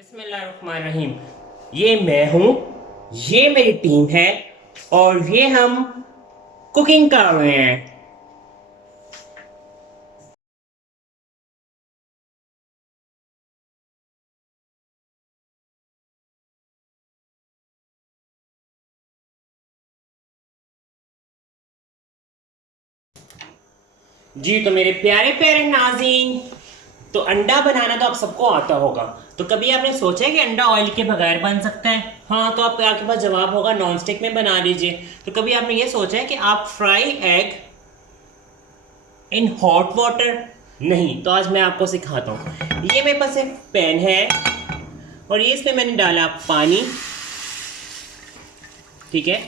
बिस्मिल्लाहिर्रहमानिर्रहीम। ये मैं हूँ, ये मेरी टीम है और ये हम कुकिंग कर रहे हैं। जी तो मेरे प्यारे प्यारे नाज़रीन, तो अंडा बनाना तो आप सबको आता होगा। तो कभी आपने सोचा है कि अंडा ऑयल के बगैर बन सकता है? हाँ, तो आपके पास जवाब होगा नॉन स्टिक में बना लीजिए। तो कभी आपने ये सोचा है कि आप fry egg in hot water? नहीं, तो आज मैं आपको सिखाता हूँ। ये मेरे पास एक पैन है और ये इसमें मैंने डाला पानी। ठीक है,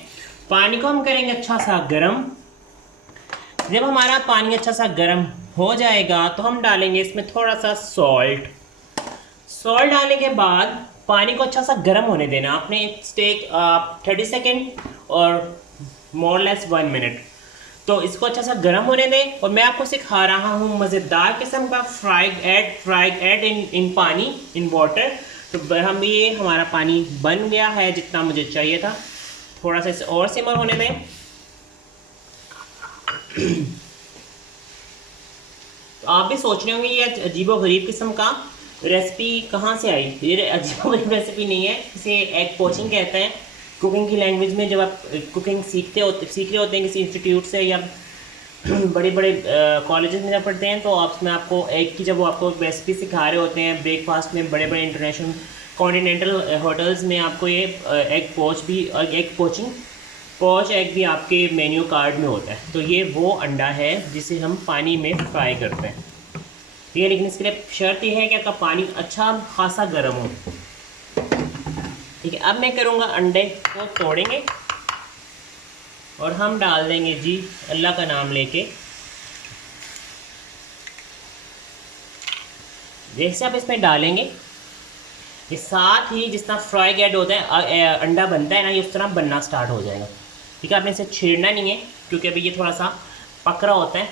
पानी को हम करेंगे अच्छा सा गर्म। जब हमारा पानी अच्छा सा गर्म हो जाएगा तो हम डालेंगे इसमें थोड़ा सा सॉल्ट। सॉल्ट डालने के बाद पानी को अच्छा सा गर्म होने देना आपने। टेक 30 सेकेंड और मोर लेस 1 मिनट। तो इसको अच्छा सा गर्म होने दें और मैं आपको सिखा रहा हूँ मज़ेदार किस्म का फ्राइड एग इन पानी, इन वाटर। तो हम ये हमारा पानी बन गया है जितना मुझे चाहिए था। थोड़ा सा इसे और सिमर होने दें। तो आप भी सोच रहे होंगे ये अजीबो गरीब किस्म का रेसिपी कहाँ से आई। ये अजीबो गरीब रेसिपी नहीं है, इसे एग पोचिंग कहते हैं कुकिंग की लैंग्वेज में। जब आप कुकिंग सीख रहे होते हैं किसी इंस्टीट्यूट से या बड़े बड़े कॉलेजेस में जब पढ़ते हैं, तो आप में आपको एग की जब वो आपको रेसिपी सिखा रहे होते हैं ब्रेकफास्ट में, बड़े बड़े इंटरनेशनल कॉन्टिनेंटल होटल्स में आपको ये एग पोच भी और एग पोच एग भी आपके मेन्यू कार्ड में होता है। तो ये वो अंडा है जिसे हम पानी में फ्राई करते हैं। ठीक है, लेकिन इसके लिए शर्त ये है कि आपका पानी अच्छा खासा गर्म हो। ठीक है, अब मैं करूँगा अंडे को तोड़ेंगे और हम डाल देंगे जी अल्लाह का नाम लेके। जैसे आप इसमें डालेंगे ये साथ ही जिस तरह फ्राई गेड होता है अंडा बनता है ना, ये उस तरह बनना स्टार्ट हो जाएगा। ठीक है, आपने इसे छेड़ना नहीं है क्योंकि अभी ये थोड़ा सा पक रहा होता है।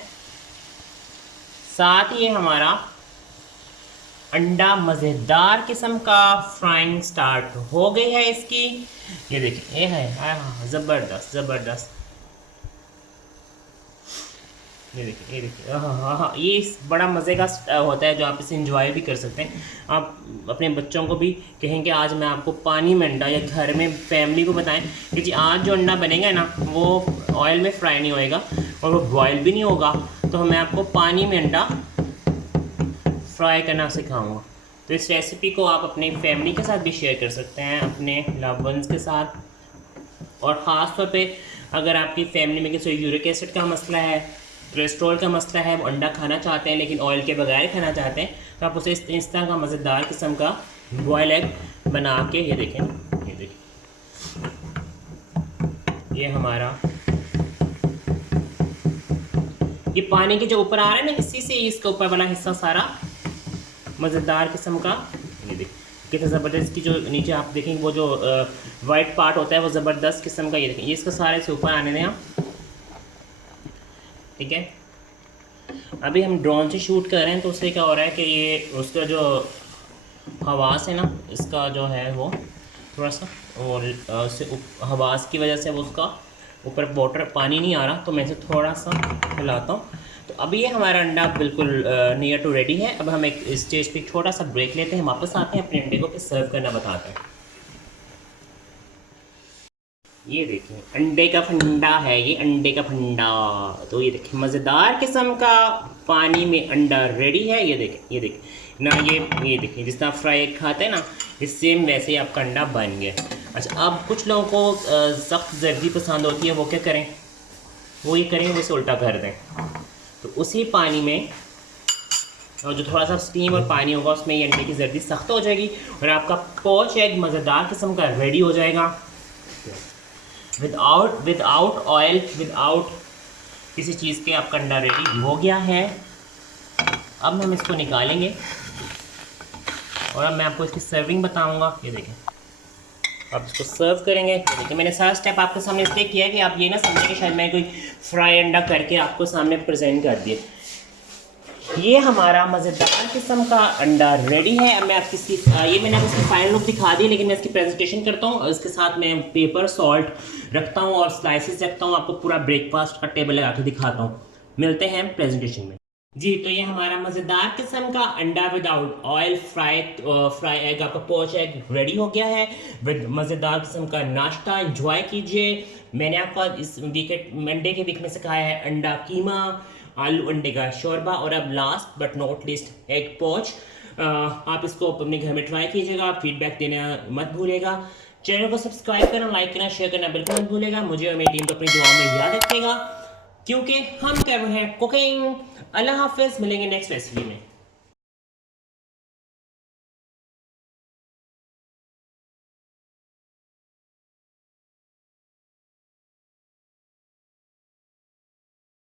साथ ही हमारा अंडा मज़ेदार किस्म का फ्राइंग स्टार्ट हो गई है इसकी। ये देखिए, ये है हाँ, ज़बरदस्त ज़बरदस्त। ये देखिए, ये देखिए, हाँ हाँ हाँ, ये बड़ा मज़े का होता है जो आप इसे इंजॉय भी कर सकते हैं। आप अपने बच्चों को भी कहेंगे आज मैं आपको पानी में अंडा, या घर में फैमिली को बताएं कि जी आज जो अंडा बनेगा ना वो ऑयल में फ्राई नहीं होएगा और वो बॉयल भी नहीं होगा, तो मैं आपको पानी में अंडा फ्राई करना सिखाऊंगा। तो इस रेसिपी को आप अपनी फैमिली के साथ भी शेयर कर सकते हैं, अपने लव वंस के साथ। और ख़ास तौर पे अगर आपकी फैमिली में किसी यूरिक एसिड का मसला है, कोलेस्ट्रॉल का मसला है, वो अंडा खाना चाहते हैं लेकिन ऑयल के बगैर खाना चाहते हैं, तो आप उसे इस तरह का मज़ेदार किस्म का बॉयल एग बना के, ये देखें, ये देखिए, ये हमारा ये पानी के जो ऊपर आ रहा है ना, इसी से इसका ऊपर वाला हिस्सा सारा मज़ेदार किस्म का, ये देखिए कितना ज़बरदस्त की जो नीचे आप देखेंगे वो जो वाइट पार्ट होता है वो ज़बरदस्त किस्म का। ये देखें, ये इसका सारे से ऊपर आने दें आप। ठीक है, अभी हम ड्रोन से शूट कर रहे हैं तो उससे क्या हो रहा है कि ये उसका जो हवास है ना, इसका जो है वो थोड़ा सा, और उससे हवास की वजह से वो उसका ऊपर वाटर पानी नहीं आ रहा, तो मैं इसे थोड़ा सा हिलाता हूँ। तो अभी ये हमारा अंडा बिल्कुल नियर टू रेडी है। अब हम एक स्टेज पे छोटा सा ब्रेक लेते हैं, वापस आते हैं अपने अंडे को फिर सर्व करना बताते हैं। ये देखिए अंडे का फंडा है, ये अंडे का फंडा। तो ये देखिए मज़ेदार किस्म का पानी में अंडा रेडी है। ये देखिए, ये देखिए ना, ये देखिए जिस तरह फ्राई खाते हैं ना, इस सेम वैसे ही आपका अंडा बन गया। अच्छा, अब कुछ लोगों को सख्त जर्दी पसंद होती है, वो क्या करें, वो ये करेंगे, वो इसे उल्टा कर दें। तो उसी पानी में और जो थोड़ा सा स्टीम और पानी होगा उसमें ये अंडे की जर्दी सख्त हो जाएगी और आपका पोच एग मज़ेदार किस्म का रेडी हो जाएगा। विदाउट ऑयल, विदाउट किसी चीज़ के आपका अंडा रेडी हो गया है। अब हम इसको निकालेंगे और अब मैं आपको इसकी सर्विंग बताऊंगा। ये देखें, आप इसको सर्व करेंगे। ये देखिए, मैंने सारा स्टेप आपके सामने इसलिए किया है कि आप ये ना समझें कि शायद मैं कोई फ्राई अंडा करके आपको सामने प्रेजेंट कर दिए। ये हमारा मज़ेदार किस्म का अंडा रेडी है। अब मैं आपकी ये मैंने अब इसकी फाइनल लुक दिखा दी, लेकिन मैं इसकी प्रेजेंटेशन करता हूँ। इसके साथ मैं पेपर सॉल्ट रखता हूँ और स्लाइसेस रखता हूँ, आपको पूरा ब्रेकफास्ट का टेबल लगा के दिखाता हूँ। मिलते हैं प्रेजेंटेशन में जी। तो ये हमारा मज़ेदार किस्म का अंडा विदाउट ऑयल फ्राई एग, आपका पोच एग रेडी हो गया है विद मज़ेदार किस्म का नाश्ता। एंजॉय कीजिए। मैंने आपको इस मंडे के वीक में सिखाया है अंडा कीमा, आलू अंडे का शोरबा, और अब last but not least egg पोच। आप इसको अपने घर में ट्राई कीजिएगा, फीडबैक देना मत भूलिएगा। चैनल को सब्सक्राइब करना, लाइक करना, शेयर करना बिल्कुल मत भूलिएगा। मुझे और मेरी टीम को अपनी दुआ में याद रखिएगा, क्योंकि हम कर रहे हैं कुकिंग। अल्लाह हाफिज़, मिलेंगे नेक्स्ट रेसिपी में।